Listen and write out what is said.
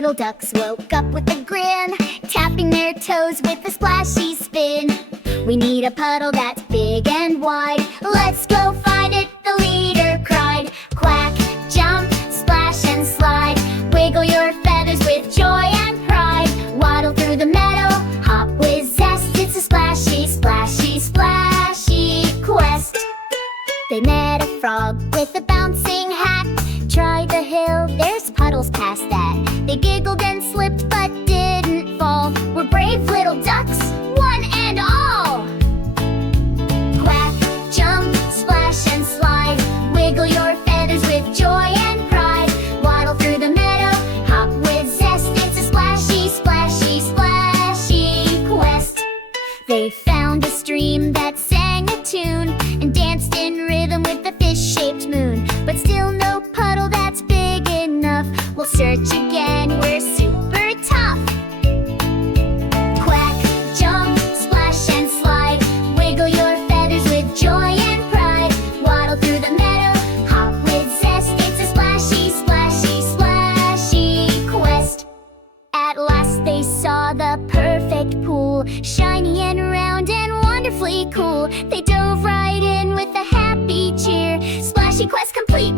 little ducks woke up with a grin, tapping their toes with a splashy spin. We need a puddle that's big and wide. Let's go find it, the leader cried. Quack, jump, splash and slide. Wiggle your feathers with joy and pride. Waddle through the meadow, hop with zest. It's a splashy, splashy, splashy quest. They met a frog with a bouncing hat. Try the hill, there's puddles past that. They giggled and slipped but didn't fall. We're brave little ducks, one and all. Quack, jump, splash and slide. Wiggle your feathers with joy and pride. Waddle through the meadow, hop with zest. It's a splashy, splashy, splashy quest. They found a stream that sang a tune and danced in rhythm with the fish-shaped moon. But still no puddle that's big enough. We'll search again, we're super tough. Quack, jump, splash and slide. Wiggle your feathers with joy and pride. Waddle through the meadow, hop with zest. It's a splashy, splashy, splashy quest. At last they saw the perfect pool, shiny and round and wonderfully cool. They dove right in with a happy cheer. Splashy quest complete.